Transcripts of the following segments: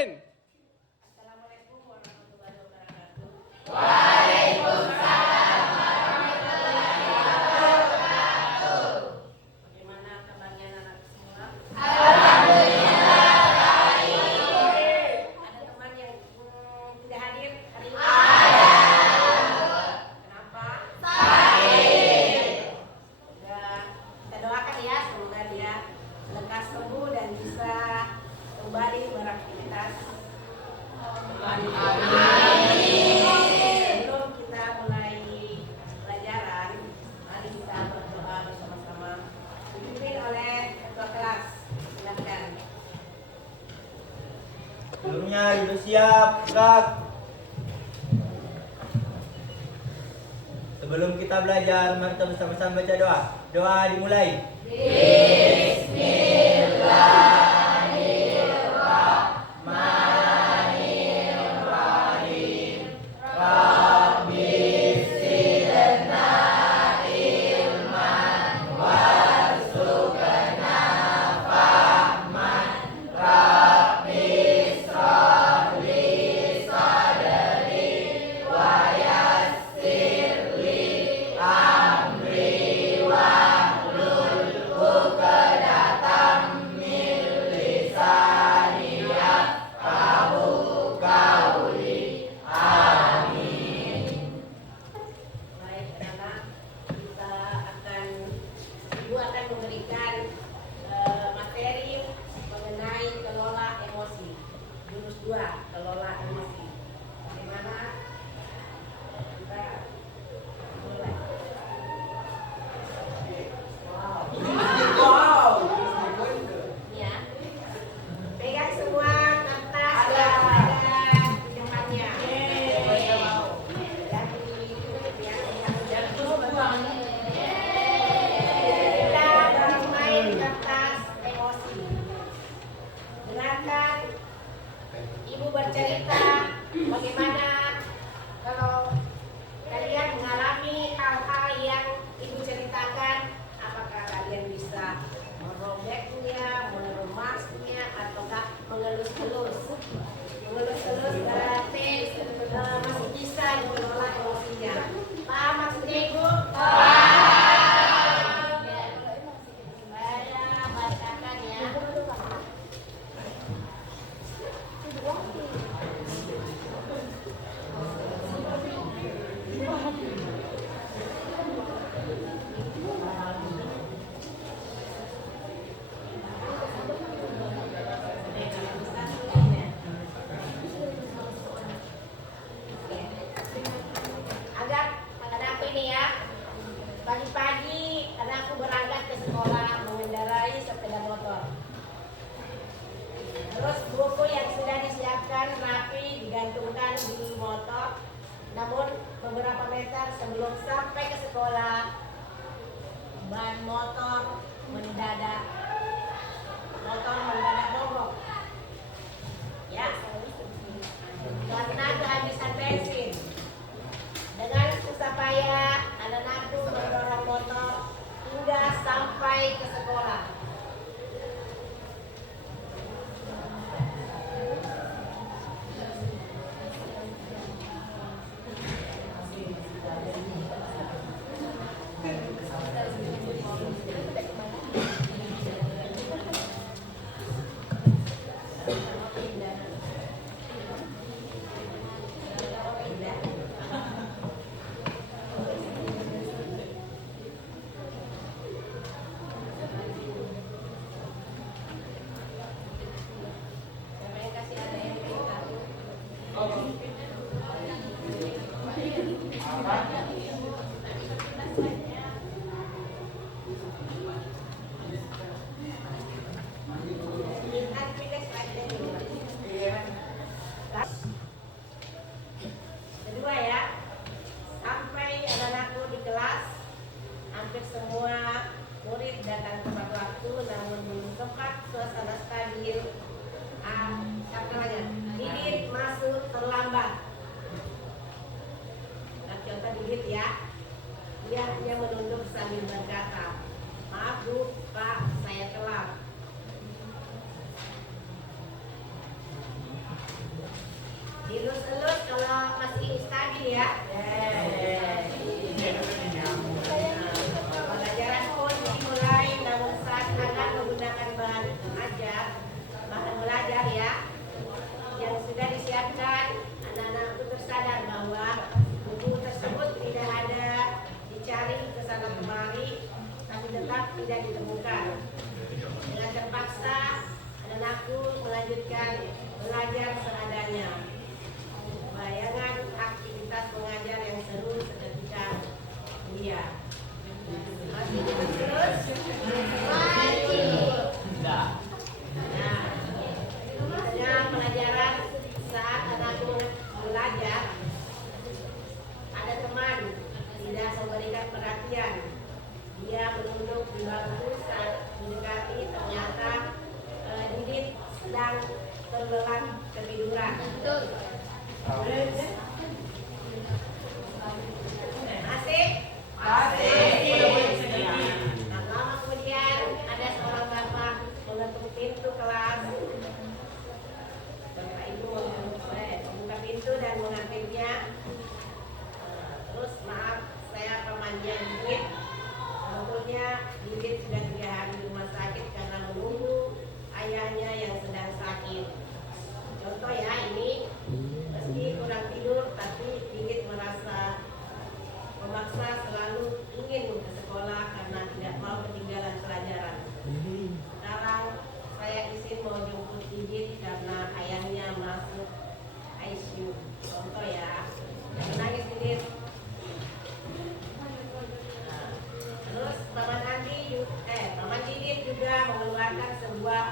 Assalamualaikum warahmatullahi wabarakatuh. Waalaikumsalam warahmatullahi wabarakatuh. Bagaimana kabarnya anak semua? Alhamdulillah baik. Ada teman yang tidak hadir hari ini? Ada. Kenapa? Sakit. Kita doakan ya, semoga dia lekas sembuh dan bisa kembali beraktivitas. Sebelum kita mulai pelajaran, mari kita berdoa bersama-sama. Dipimpin oleh ketua kelas. Silakan. Sebelumnya ibu siap, gerak. Sebelum kita belajar, mari kita bersama-sama baca doa. Doa dimulai. Baik, anak-anak, kita akan ibu akan memberikan materi mengenai kelola emosi. Jurus 2, kelola emosi. Bagaimana kita mulai? Ya. Pegang semua kertas yang ada di depannya. Kita bermain kertas emosi. Dengarkan ibu bercerita bagaimana kalau kalian mengalami hal-hal yang ibu ceritakan, apakah kalian bisa merobeknya, meremasnya, ataukah mengelus-elus. Mengelus-elus berarti masih bisa mengelola emosinya. Paham maksudnya ibu? Saya bacakan ya. Agak anakku ini ya. Pagi-pagi anakku berangkat ke sekolah mengendarai sepeda motor. Terus buku yang sudah disiapkan rapi digantungkan di motor. Namun beberapa meter sebelum sampai ke sekolah, ban motor mendadak mogok. Ya, karena kehabisan bensin. Dengan susah payah, anak-anakku mendorong motor hingga sampai ke sekolah. Siapa yang kasih ada yang pintar? Lihat pilih slide-nya dulu. Kedua ya, sampai anak-anakku di kelas, hampir semua murid datang tepat waktu, namun belum sempat suasana stabil. Katanya, Didit masuk terlambat. Nah, contoh Didit ya, dia hanya menunduk sambil berkata, "Maaf Bu, Pak, saya telat." masih stabil ya. Pelajaran pun dimulai, namun saat akan menggunakan bahan belajar ya yang sudah disiapkan, anak-anakku tersadar bahwa buku tersebut tidak ada dicari ke sana kemari, tapi tetap tidak ditemukan. Dengan terpaksa, anak-anakku melanjutkan belajar seadanya. Bayangan aktivitas mengajar yang seru seketika kuliah. Masih terus? Nah, dengan pelajaran saat anakku belajar, ada teman tidak memberikan perhatian. Dia menunduk di bangku saat mendekati, ternyata Didit sedang terlelap ketiduran. Nah, lama kemudian ada seorang bapak mengetuk pintu kelas. Bapak ibu membuka pintu dan mengambilnya. Terus maaf, saya pamannya Didit. Sebetulnya Didit sudah 3 hari di rumah sakit karena menunggu ayahnya yang sedang sakit. Contoh ya, ini meski kurang tidur, tapi Didit merasa memaksa selalu ingin ke sekolah karena tidak mau ketinggalan pelajaran. Sekarang saya izin mau jemput Didit karena ayahnya masuk ICU. Contoh ya, jangan nangis Didit. Terus Paman Didit juga mengeluarkan sebuah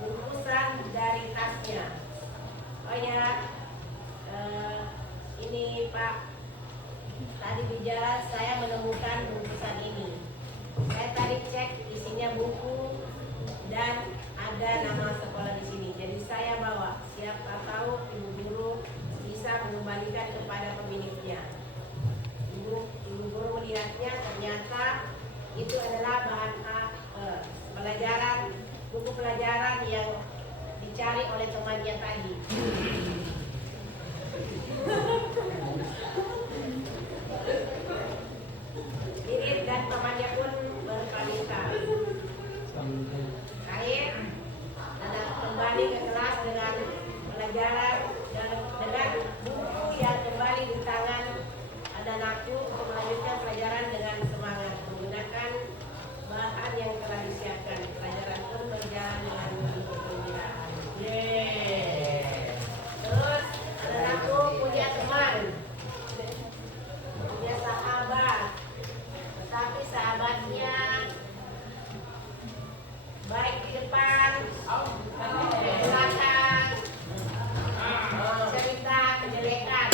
bungkusan dari tasnya. Oh ya, ini Pak, tadi di jalan saya menemukan bungkusan ini. Saya tadi cek isinya buku dan ada nama sekolah di sini. Jadi saya bawa. Siapa tahu ibu guru bisa mengembalikan kepada pemiliknya. Ibu guru melihatnya, ternyata itu adalah bahan buku pelajaran yang dicari oleh temannya tadi. Didit dan temannya pun berpamitan. Akhir, anak kembali ke kelas dengan pelajaran dan dengan buku yang kembali di tangan anak-anakku untuk melanjutkan pelajaran dengan semangat menggunakan bahan yang telah disiapkan. Pelajaran pun berjalan dengan kegembiraan. Terus anak-anakku punya teman, punya sahabat, tetapi sahabatnya baik di depan, di belakang, cerita kejelekan.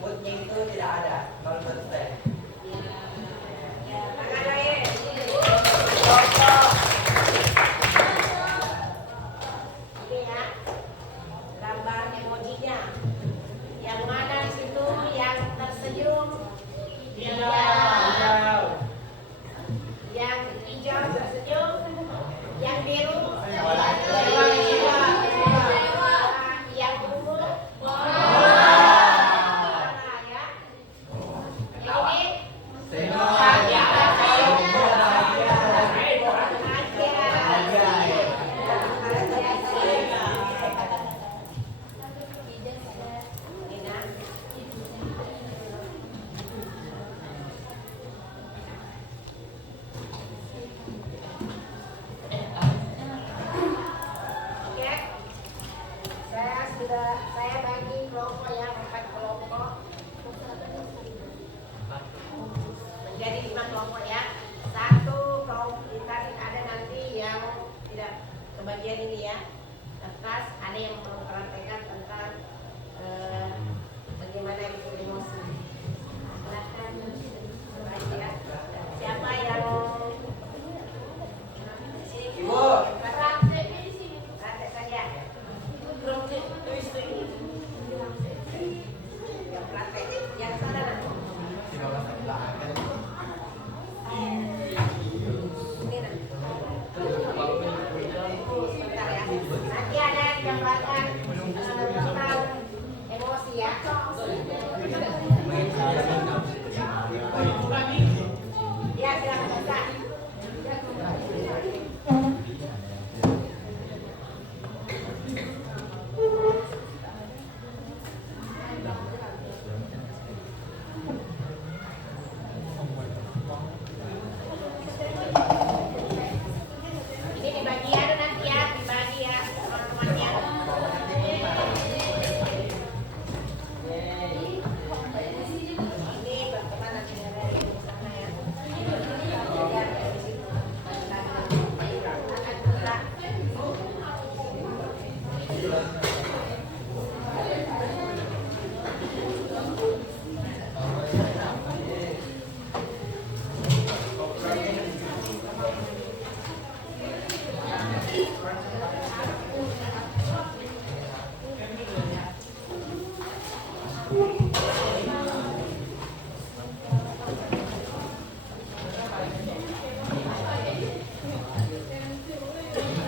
moodnya itu tidak ada 0%. Ya, tangan lain. Ini ya, gambar emojinya. Yang mana di situ yang tersenyum? Hijau. Yang hijau tersenyum. Yang biru? Yang ungu? Mana ya? Yang ini? Oke, saya bagi kelompok ya, 4 kelompok menjadi 5 kelompok ya. Satu kelompok kita ada nanti yang tidak kebagian ini ya. Atas ada yang mempraktekkan tentang bagaimana itu emosi. Silakan bagi ya. Siapa yang Ibu. praktek saja. Yang praktek yang sana. Sebentar ya. Nanti ada gambaran tentang emosi ya. Ya, silakan baca. Ini dibagi ya nanti ya, dibagi ya teman-temannya. Ini teman nanti ada di sana ya. Lihat dari situ. Akan gerak.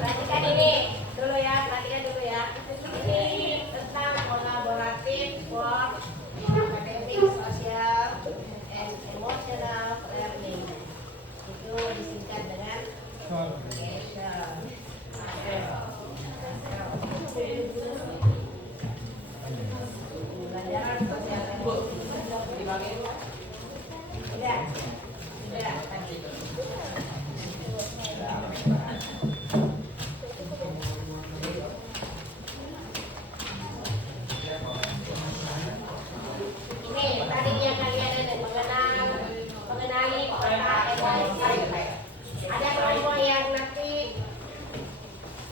Perhatikan ini dulu ya, perhatikan dulu ya. Ini tentang collaborative work, academic, social, and emotional learning. Itu disingkat dengan SOL. Pelajaran sosial emosi. Sudah, sudah tadi. Ini tadi yang kalian ada mengenali peta emosi. Ada kelompok yang nanti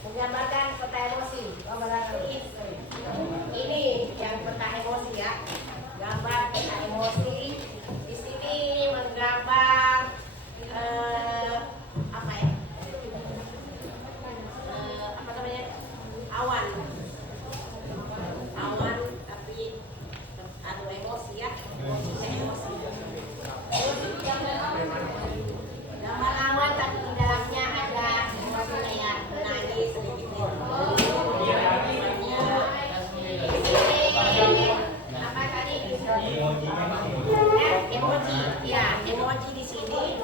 menggambarkan peta emosi. Ini yang peta emosi ya. Gambar peta emosi. Di sini menggambar apa ya? Apa namanya? Awan. Awan tapi adu emosi ya. Emosi. Gambar awan tapi di dalamnya ada emosinya ya. Nangis sedikit. Apa tadi? Emoji. Ya, emoji di sini